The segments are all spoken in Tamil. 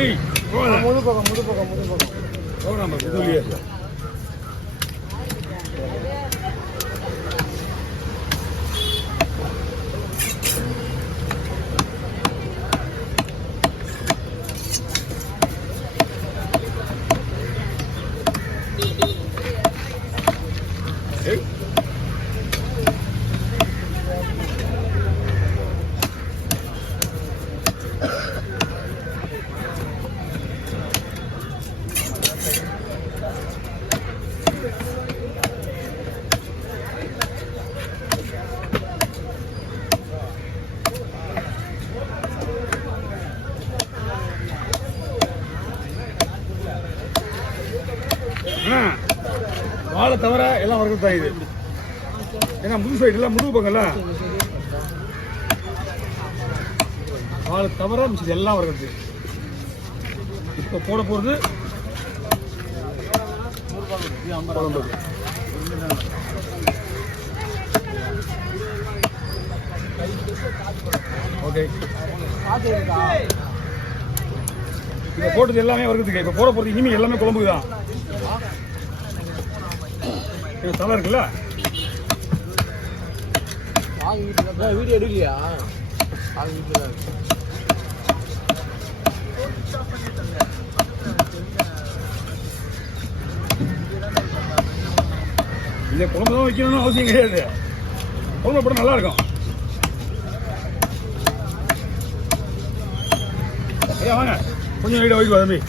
ஏய் போடா முது பக்கம் போடா நம்ம குதுலியே வாழை தவிர எல்லாம் வர்றது தான் இது. ஏன்னா முது சைடு எல்லாம் முதுகு பங்கல்ல வாழை தவிர மிச்சது எல்லாம் வர்றது. இப்போ போட போகிறது ஓகே. இப்போ போட்டது எல்லாமே வர்றதுக்கு. இப்போ போட போகிறது இனிமேல் எல்லாமே குழம்புக்கு தான். தலை இருக்குல்ல வீடியோ எடுக்கலையா? இந்த குழம்பு தான் வைக்கணும்னு அவசியம் கிடையாது. குழம்பு போட்டு நல்லா இருக்கும். ஐயா வாங்க கொஞ்சம் வீடியோ வைக்க தம்பி.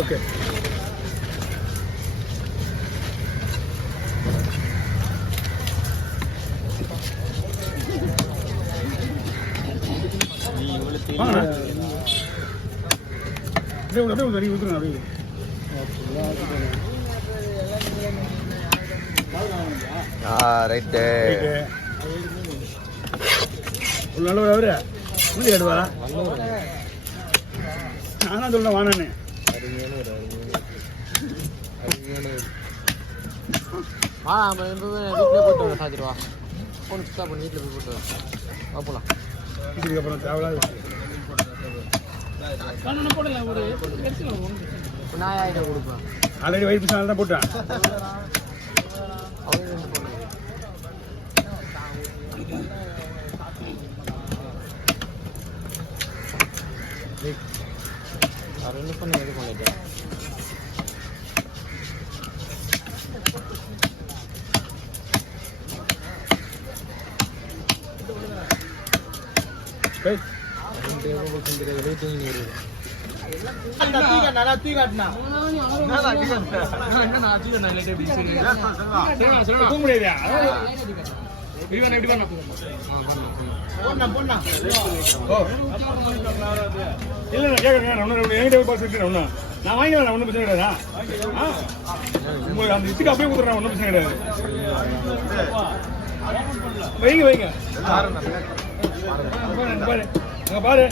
ஓகே ரைட்டு நல்லவர் அவரு முடி கேடுவா. நானா சொல்றேன் வானே சாத்திடுவா ஃபோன் ஸ்டாப் பண்ணி வீட்டில் போய் போட்டு பார்ப்பலாம். இதுக்கப்புறம் தேவையில்லாத நான் ஆயிரம் கொடுப்பேன். ஆல்ரெடி வயிற்று சாணம் தான் போட்டேன். ரெண்டு பண்ணி எது பண்ணிட்டேன். இல்ல கேட்கறேன் பாஸ் இருக்கிறேன். நான் வாங்கிக்கலாம் ஒன்றும் பிரச்சனை கிடையாதா? உங்களுக்கு அந்த இதுக்கு அப்படியே கொடுத்துறேன் ஒன்றும் பிரச்சனை கிடையாது. வைங்க வைங்க பாரு அங்கே பாரு.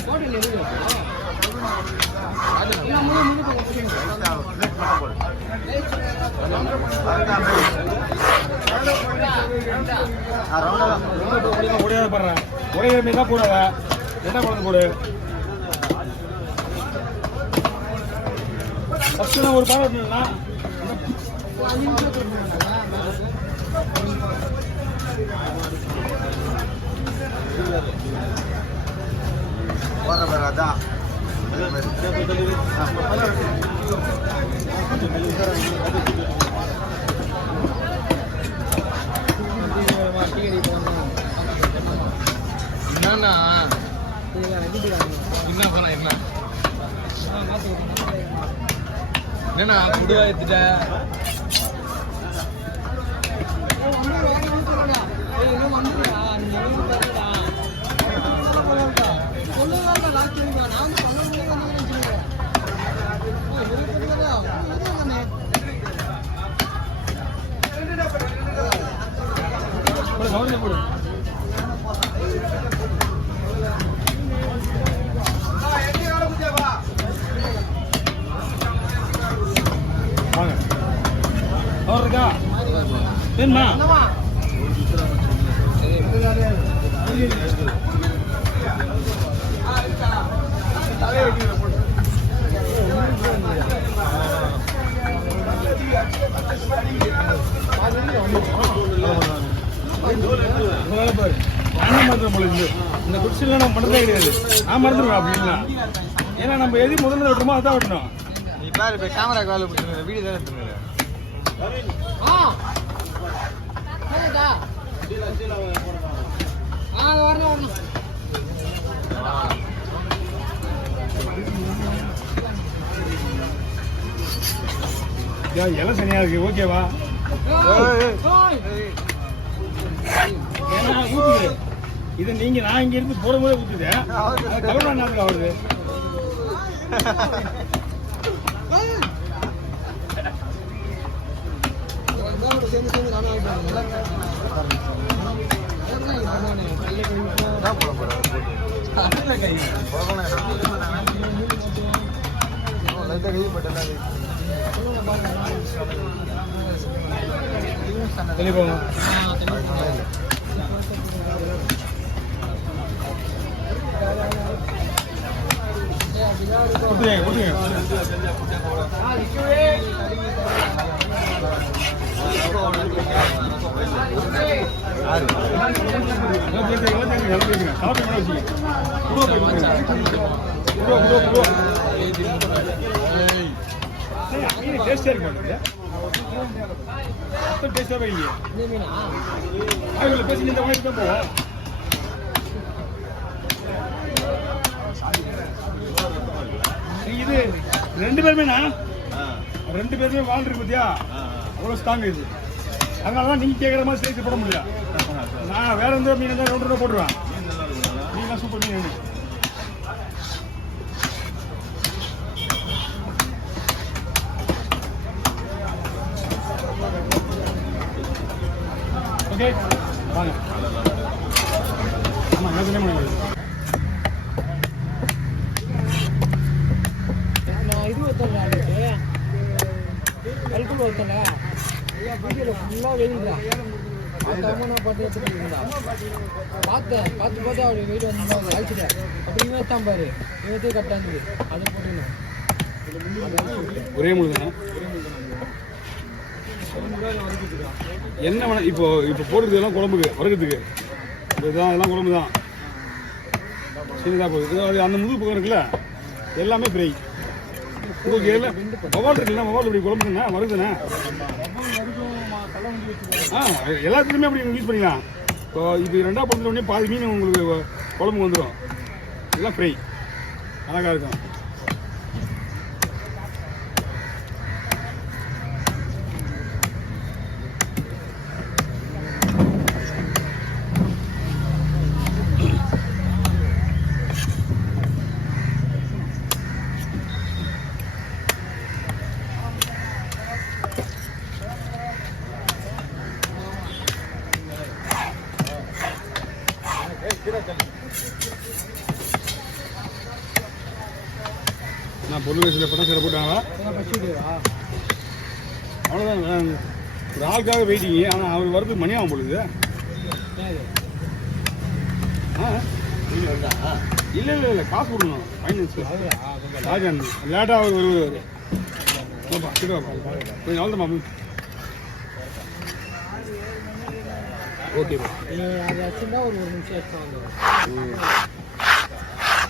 உடையாத பாடுறேன். உடையாத மீன் தான் போடாத. என்ன குழந்தை போடு. ஃபஸ்ட்டு நான் ஒரு பாடம் விட்டுனா அதான் என்னன்னா என்ன பண்ண என்னண்ணா புடுவா எடுத்துட்ட வேணுமா இந்த குடிசையில் நம்ம பண்ணுறதே கிடையாது. நான் மறந்துடுவேன் அப்படின்னா. ஏன்னா நம்ம எது முதல்ல விட்டுமோ அதான் விட்டணும். நீ பாரு இப்போ கேமராக்கு வேலை பிடிச்சிருங்க, வீடியோ தான் எடுத்துருங்க. இலை சனியா இருக்கு, ஓகேவா? ஏன்னா ஊத்துது இது, நீங்க நான் இங்க இருந்து போடும்போதே ஊத்துது. கவர்னா நாங்கள் ஆகுது. டேஸ்டா இருக்கு. டேஸ்டாவே இல்லையா? பேசி இந்த மாதிரி தான் போவோம். இது ரெண்டு பேருமேண்ணா, ரெண்டு பேருமே வாழ்ந்துருக்கு பத்தியா, அவ்வளோ ஸ்ட்ராங் இது. அதனாலதான் நீங்க கேட்குற மாதிரி சேர்த்து போட முடியல. நான் வேற எந்த மீன் தான் 2 ரூபா போட்டுருவேன். மீன்லாம் சூப்பர் மீன். ஓகே வாங்க. ஆமாம் எனக்கு முடியாது. நான் இது ஒருத்தல கல்குள் ஒருத்தல வீடியோவில் ஃபுல்லாக வெயில்தான். பார்த்தவங்க நான் பார்த்து எடுத்துக்கிட்டா பார்த்து அவருடைய வெயிட் வந்து அழிச்சிட்டேன். அப்படி இவன் பாரு, இவத்தே கரெக்டாக இருந்தது. அதை போட்டுருந்தேன். ஒரே முழுதானே என்ன வேணா. இப்போ போடுறதுலாம் குழம்புக்கு வறுக்கிறதுக்கு இதுதான், இதெல்லாம் குழம்பு தான். சின்னதாக போகுது. அது அந்த முதுகு பக்கம் இருக்குல்ல, எல்லாமே ஃப்ரை. உங்களுக்கு எல்லாம் மொபால் இருக்குல்ல, மொபால் இப்படி குழம்புதுண்ணா வருதுண்ணே. எல்லாத்துலேயுமே அப்படி யூஸ் பண்ணிக்கலாம். இப்போ இது 2ஆக பொறுத்த உடனே பாதி மீன் உங்களுக்கு குழம்பு வந்துடும். இதெல்லாம் ஃப்ரை அழகாக இருக்கும். நான் பொருள் வயசில் படம் சில போட்டாங்களா? அவ்வளோதான். ஒரு ஆளுக்காக வெயிட்டிங்க. ஆனால் அவர் வரது மணி ஆகும் பொழுது. இல்லை இல்லை இல்லை, காசு கொடுக்கணும். ஃபைனான்ஸ் ராஜான் லேட்டாக அவர் வருவார். கொஞ்சம் அவ்வளோதான். ஓகே, அது வச்சுருந்தா ஒரு நிமிஷம் எடுத்து வந்துடும்.